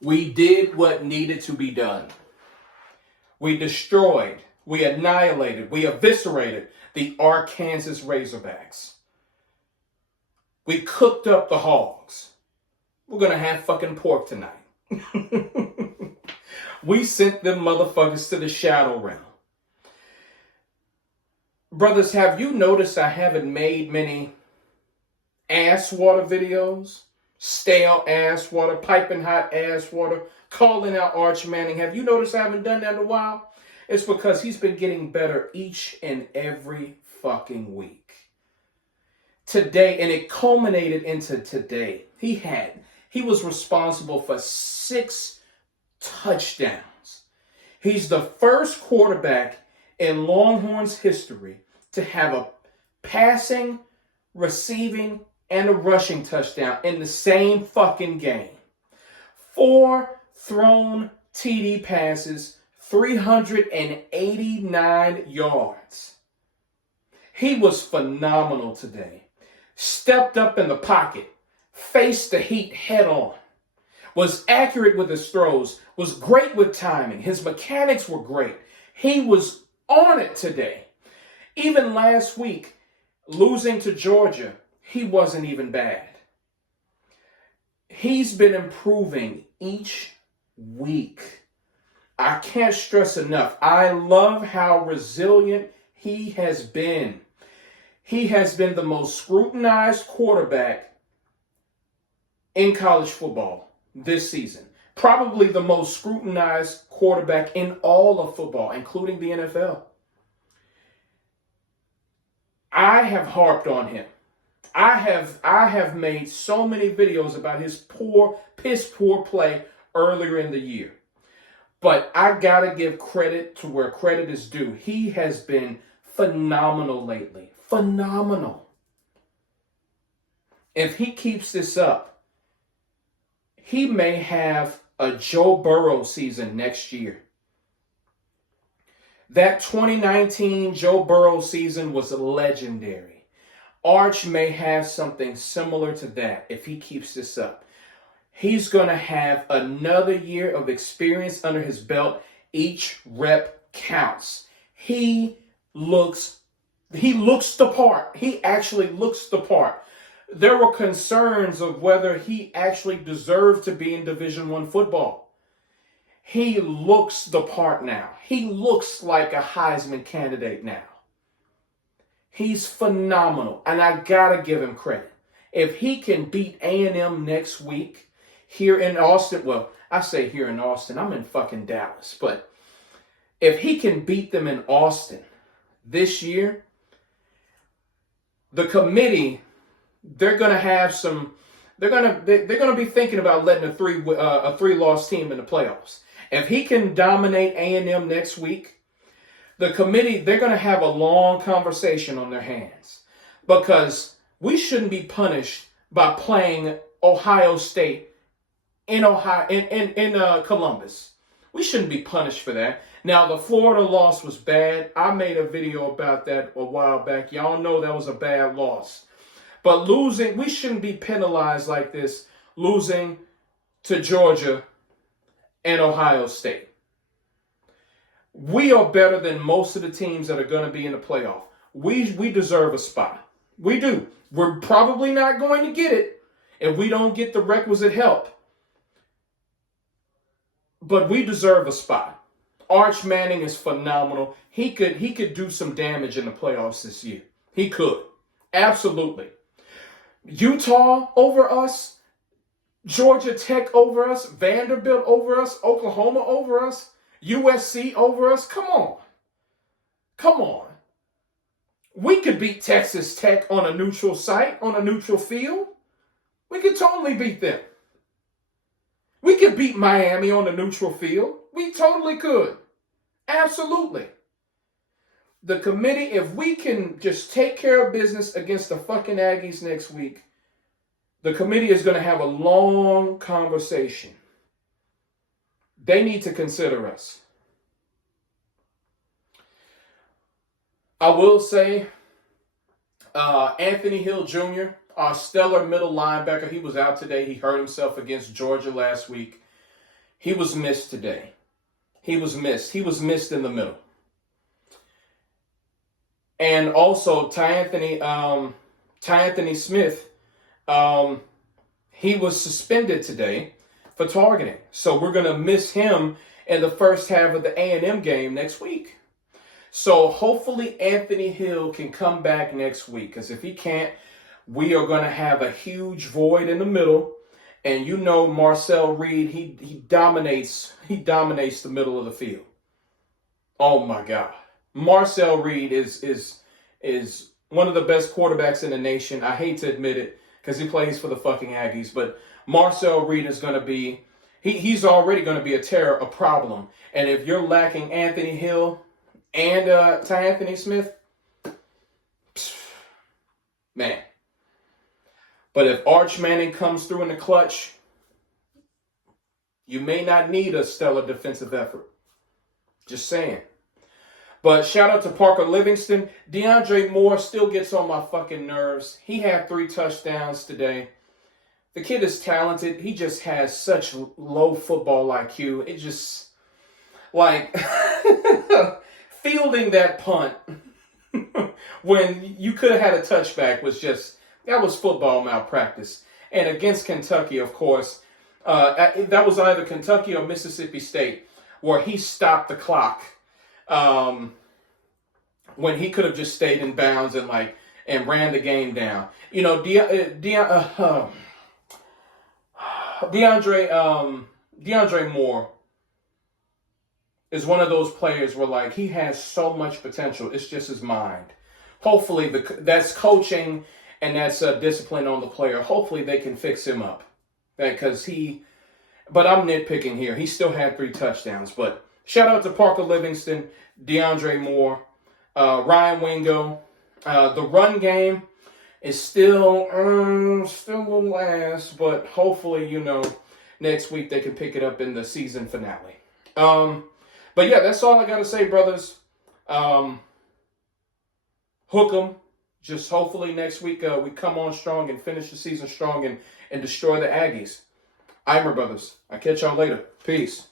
We did what needed to be done. We destroyed, we annihilated, we eviscerated the Arkansas Razorbacks. We cooked up the hogs. We're going to have fucking pork tonight. We sent them motherfuckers to the shadow realm. Brothers, have you noticed I haven't made many ass water videos? Stale ass water, piping hot ass water, calling out Arch Manning. Have you noticed I haven't done that in a while? It's because he's been getting better each and every fucking week. Today, and it culminated into today, he was responsible for 6 touchdowns. He's the first quarterback in Longhorns history to have a passing, receiving, and a rushing touchdown in the same fucking game. 4 thrown TD passes, 389 yards. He was phenomenal today. Stepped up in the pocket, faced the heat head on, was accurate with his throws, was great with timing. His mechanics were great. He was on it today. Even last week, losing to Georgia, he wasn't even bad. He's been improving each week. I can't stress enough. I love how resilient he has been. He has been the most scrutinized quarterback in college football this season. Probably the most scrutinized quarterback in all of football, including the NFL. I have harped on him. I have made so many videos about his piss poor play earlier in the year. But I gotta give credit to where credit is due. He has been phenomenal lately. Phenomenal. If he keeps this up, he may have a Joe Burrow season next year. That 2019 Joe Burrow season was legendary. Arch may have something similar to that if he keeps this up. He's going to have another year of experience under his belt. Each rep counts. He looks the part. He actually looks the part. There were concerns of whether he actually deserved to be in Division I football. He looks the part now. He looks like a Heisman candidate now. He's phenomenal, and I gotta give him credit. If he can beat A&M next week here in Austin, well, I say here in Austin, I'm in fucking Dallas, but if he can beat them in Austin this year, the committee, they're gonna be thinking about letting a three-loss team in the playoffs. If he can dominate A&M next week, the committee, they're going to have a long conversation on their hands, because we shouldn't be punished by playing Ohio State in Columbus. We shouldn't be punished for that. Now, the Florida loss was bad. I made a video about that a while back. Y'all know that was a bad loss. But losing, we shouldn't be penalized like this, losing to Georgia and Ohio State. We are better than most of the teams that are going to be in the playoff. We deserve a spot. We do. We're probably not going to get it if we don't get the requisite help. But we deserve a spot. Arch Manning is phenomenal. He could do some damage in the playoffs this year. He could. Absolutely. Utah over us, Georgia Tech over us, Vanderbilt over us, Oklahoma over us, USC over us. Come on. Come on. We could beat Texas Tech on a neutral site, on a neutral field. We could totally beat them. We could beat Miami on a neutral field. We totally could. Absolutely. The committee, if we can just take care of business against the fucking Aggies next week, the committee is going to have a long conversation. They need to consider us. I will say, Anthony Hill Jr., our stellar middle linebacker, he was out today. He hurt himself against Georgia last week. He was missed today. He was missed. He was missed in the middle. And also, Ty Anthony Smith, he was suspended today for targeting. So we're going to miss him in the first half of the A&M game next week. So hopefully Anthony Hill can come back next week. Because if he can't, we are going to have a huge void in the middle. And you know Marcel Reed, he dominates the middle of the field. Oh my God. Marcel Reed is one of the best quarterbacks in the nation. I hate to admit it because he plays for the fucking Aggies, but Marcel Reed is going to be, he's already going to be a problem. And if you're lacking Anthony Hill and Ty Anthony Smith, man. But if Arch Manning comes through in the clutch, you may not need a stellar defensive effort. Just saying. But shout out to Parker Livingston. DeAndre Moore still gets on my fucking nerves. He had 3 touchdowns today. The kid is talented. He just has such low football IQ. It just, like, fielding that punt when you could have had a touchback was just, that was football malpractice. And against Kentucky, of course, that was either Kentucky or Mississippi State, where he stopped the clock when he could have just stayed in bounds and ran the game down. You know, DeAndre Moore is one of those players where he has so much potential. It's just his mind. Hopefully that's coaching and that's discipline on the player. Hopefully they can fix him up. But I'm nitpicking here. He still had 3 touchdowns. But shout out to Parker Livingston, DeAndre Moore, Ryan Wingo. The run game is still a little ass, but hopefully, next week they can pick it up in the season finale. But yeah, that's all I got to say, brothers. Hook 'em. Just hopefully next week we come on strong and finish the season strong and destroy the Aggies. Eimer brothers. I'll catch y'all later. Peace.